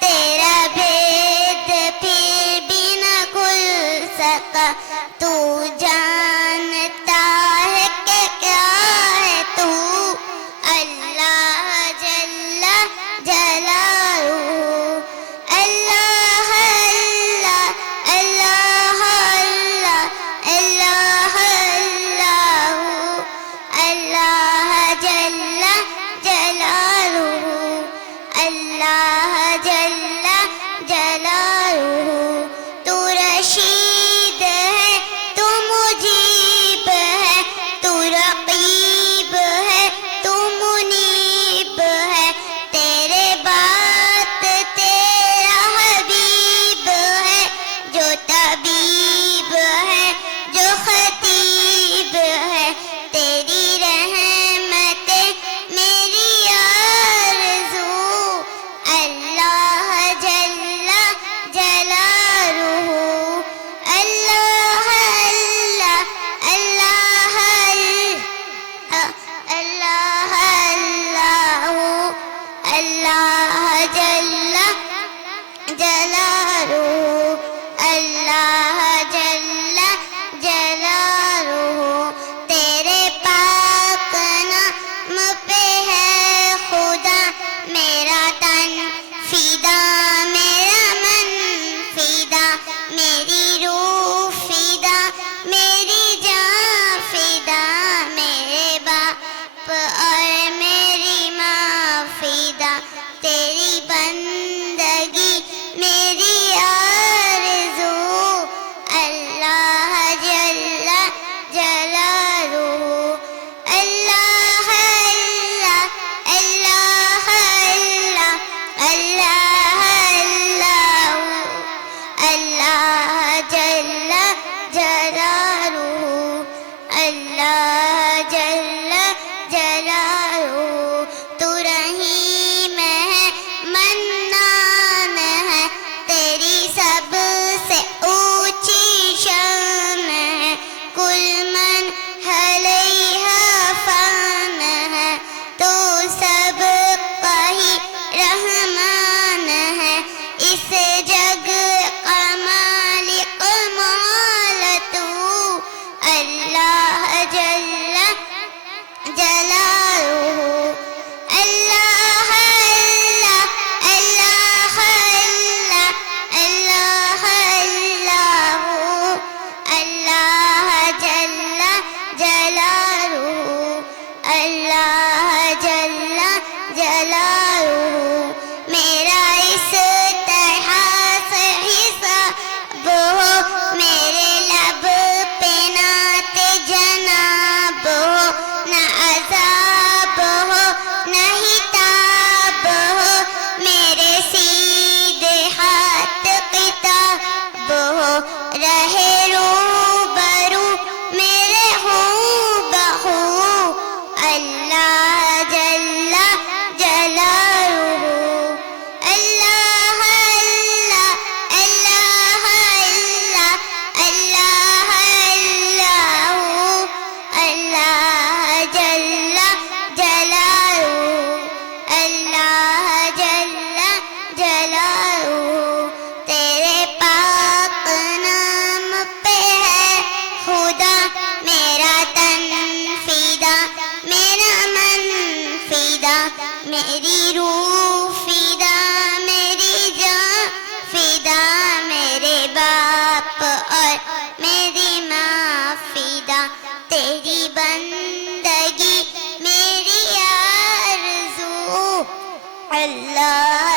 تیرا بھید پھر بھی نہ کھل سکا، تو جانتا ہے کہ کیا ہے تو، اللہ جل جلالہ، اللہ اللہ اللہ اللہ اللہ اللہ جل جلالہ، اللہ جل جلالہ، تو رشید ہے تو مجیب ہے، تو رقیب ہے تو منیب ہے، تیرے بات تیرا حبیب ہے، جو طبیب ہے جو خطیب ہے، تیری رحمتیں میری آرزو، اللہ جل جلالہ، اللہ اللہ اللہ اللہ اللہ جل جلالہ، اللہ جل جلالہ، تیرے پاک نام پہ ہے خدا میرا تن فدا، میرا من فدا، میری روح فدا، میری جان فدا، میرے باپ اور میری ماں فدا، تیری بندگی میری آرزو، اللہ جل جلالہ، اللہ اللہ اللہ اللہ اللہ جل جلالہ، اللہ جل جلالہ، تو رحیم ہے منان ہے، تیری سب سے اونچی شان ہے، کل من علیہا فان ہے، تو سب کا ہی رحمان ہے، اس جگ کا مالک مال تو، اللہ جل جلالہ، اللہ اللہ اللہ اللہ اللہ جل جلالہ، اللہ جل جلالہ، میرا اس طرح سے حساب ہو، میرے لب پہ نعت جناب ہو، نہ عذاب ہو نہ حتاب ہو، میرے سیدھے ہاتھ کتاب ہو، رہے روبرو میرے ہوں بہو، اللہ جل جلالہ، اللہ اللہ اللہ اللہ اللہ جل جلالہ، اللہ جل جلالہ، تیرے پاک نام پہ ہے خدا میرا تن فدا، میرا من فدا، میری روح فدا، میری جان فدا، میرے باپ اور میری ماں فدا، تیری بندگی میری آرزو، اللہ